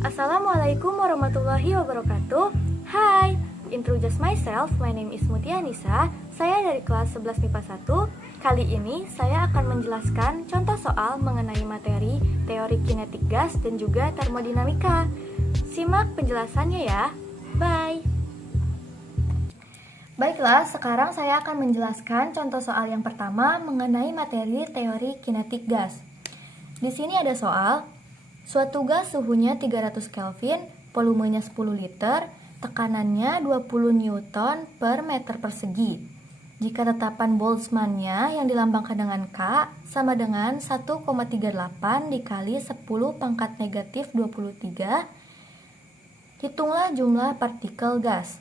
Assalamualaikum warahmatullahi wabarakatuh. Hai, introduce myself, my name is Mutia Nisa. Saya dari kelas 11 MIPA 1. Kali ini saya akan menjelaskan contoh soal mengenai materi teori kinetik gas dan juga termodinamika. Simak penjelasannya ya. Bye. Baiklah, sekarang saya akan menjelaskan contoh soal yang pertama mengenai materi teori kinetik gas. Di sini ada soal, suatu gas suhunya 300 Kelvin, volumenya 10 liter, tekanannya 20 Newton per meter persegi. Jika tetapan Boltzmann-nya yang dilambangkan dengan K sama dengan 1,38 dikali 10 pangkat negatif 23, hitunglah jumlah partikel gas.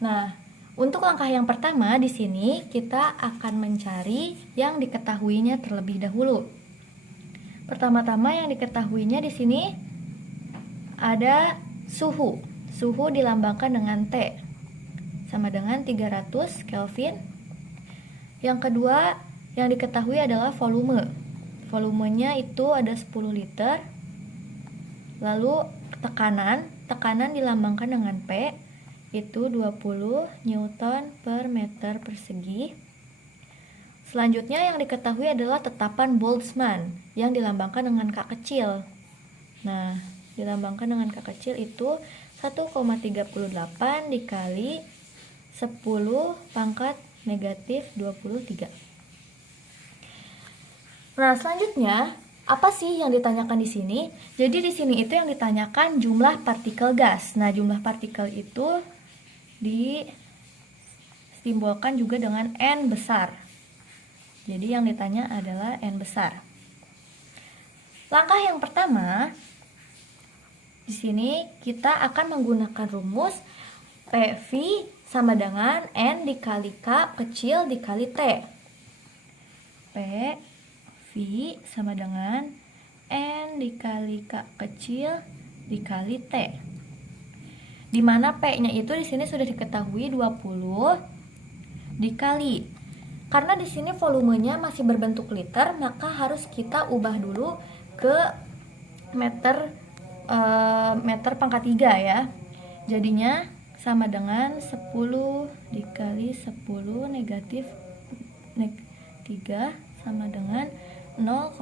Nah, untuk langkah yang pertama di sini kita akan mencari yang diketahuinya terlebih dahulu. Pertama-tama yang diketahuinya di sini ada suhu. Suhu dilambangkan dengan T sama dengan 300 Kelvin. Yang kedua yang diketahui adalah volume. Volumenya itu ada 10 liter. Lalu tekanan dilambangkan dengan P, itu 20 Newton per meter persegi. Selanjutnya yang diketahui adalah tetapan Boltzmann yang dilambangkan dengan K kecil. Nah, dilambangkan dengan K kecil itu 1,38 dikali 10 pangkat negatif 23. Nah, selanjutnya apa sih yang ditanyakan di sini? Jadi di sini itu yang ditanyakan jumlah partikel gas. Nah, jumlah partikel itu disimbolkan juga dengan N besar. Jadi yang ditanya adalah N besar. Langkah yang pertama, di sini kita akan menggunakan rumus PV sama dengan N dikali K kecil dikali T. PV sama dengan N dikali K kecil dikali T. Di mana P-nya itu di sini sudah diketahui 20 dikali. Karena di sini volumenya masih berbentuk liter, maka harus kita ubah dulu ke meter pangkat 3 ya. Jadinya sama dengan 10 dikali 10 negatif 3 sama dengan 0,01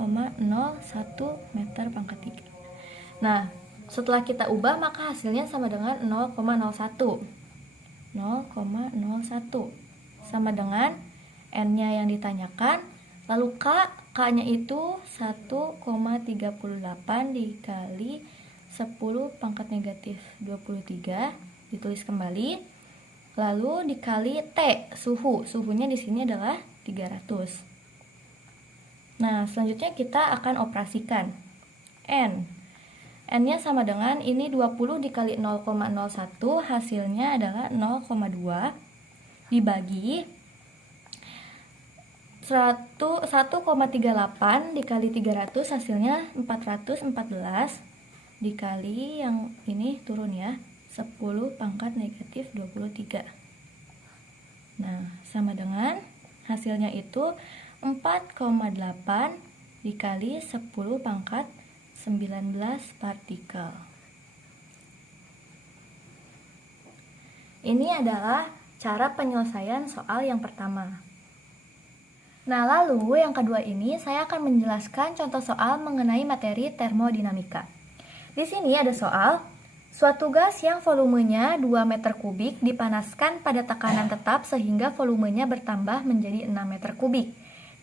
meter pangkat 3. Nah, setelah kita ubah maka hasilnya sama dengan 0,01 sama dengan N-nya yang ditanyakan, lalu K-nya itu 1,38 dikali 10 pangkat negatif 23, ditulis kembali, lalu dikali T, suhunya di sini adalah 300. Nah, selanjutnya kita akan operasikan N-nya sama dengan ini 20 dikali 0,01, hasilnya adalah 0,2 dibagi 1,38 dikali 300 hasilnya 414 dikali yang ini turun ya 10 pangkat negatif 23. Nah, sama dengan hasilnya itu 4,8 dikali 10 pangkat 19 partikel. Ini adalah cara penyelesaian soal yang pertama. Nah, lalu yang kedua ini saya akan menjelaskan contoh soal mengenai materi termodinamika. Di sini ada soal, suatu gas yang volumenya 2 meter kubik dipanaskan pada tekanan tetap sehingga volumenya bertambah menjadi 6 meter kubik.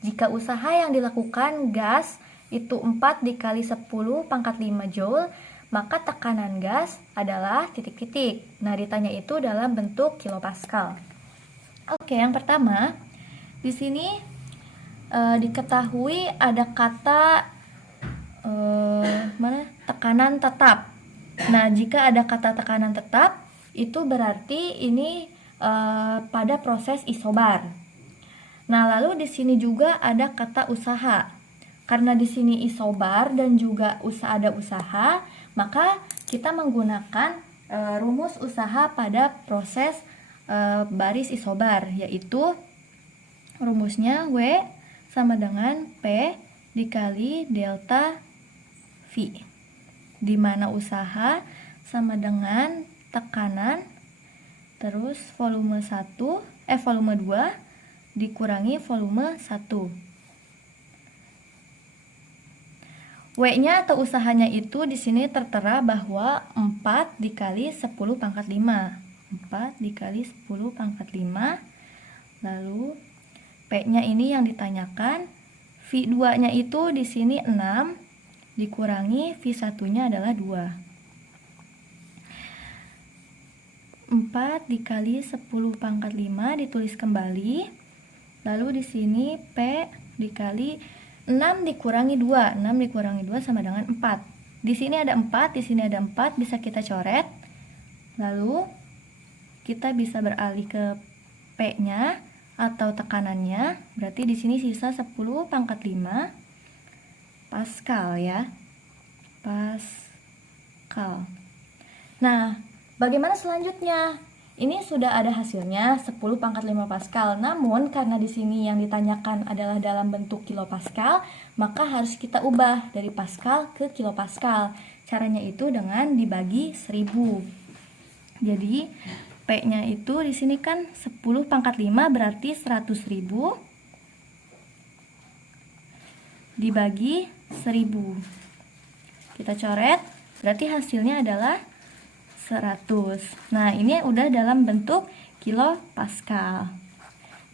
Jika usaha yang dilakukan gas itu 4 dikali 10 pangkat 5 joule, maka tekanan gas adalah titik-titik. Nah, ditanya itu dalam bentuk kilopascal. Oke, yang pertama, di sini diketahui ada kata tekanan tetap. Nah, jika ada kata tekanan tetap, itu berarti ini pada proses isobar. Nah, lalu di sini juga ada kata usaha. Karena di sini isobar dan juga ada usaha, maka kita menggunakan rumus usaha pada proses baris isobar, yaitu rumusnya W sama dengan P dikali delta V. di mana usaha sama dengan tekanan terus volume 2 dikurangi volume 1. W-nya atau usahanya itu di sini tertera bahwa 4 dikali 10 pangkat 5. 4 dikali 10 pangkat 5. Lalu P-nya ini yang ditanyakan. V2-nya itu di sini 6 dikurangi V1-nya adalah 2. 4 dikali 10 pangkat 5 ditulis kembali. Lalu di sini P dikali 6 dikurangi 2. 6 dikurangi 2 sama dengan 4. Di sini ada 4, di sini ada 4, bisa kita coret. Lalu kita bisa beralih ke P-nya atau tekanannya. Berarti di sini sisa 10 pangkat 5 Pascal ya. Pascal. Nah, bagaimana selanjutnya? Ini sudah ada hasilnya 10 pangkat 5 Pascal. Namun karena di sini yang ditanyakan adalah dalam bentuk kilopascal, maka harus kita ubah dari Pascal ke kilopascal. Caranya itu dengan dibagi 1000. Jadi P-nya itu di sini kan 10 pangkat 5 berarti 100.000 dibagi 1000. Kita coret, berarti hasilnya adalah 100. Nah, ini udah dalam bentuk kilopascal.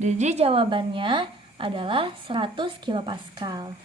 Jadi jawabannya adalah 100 kilopascal.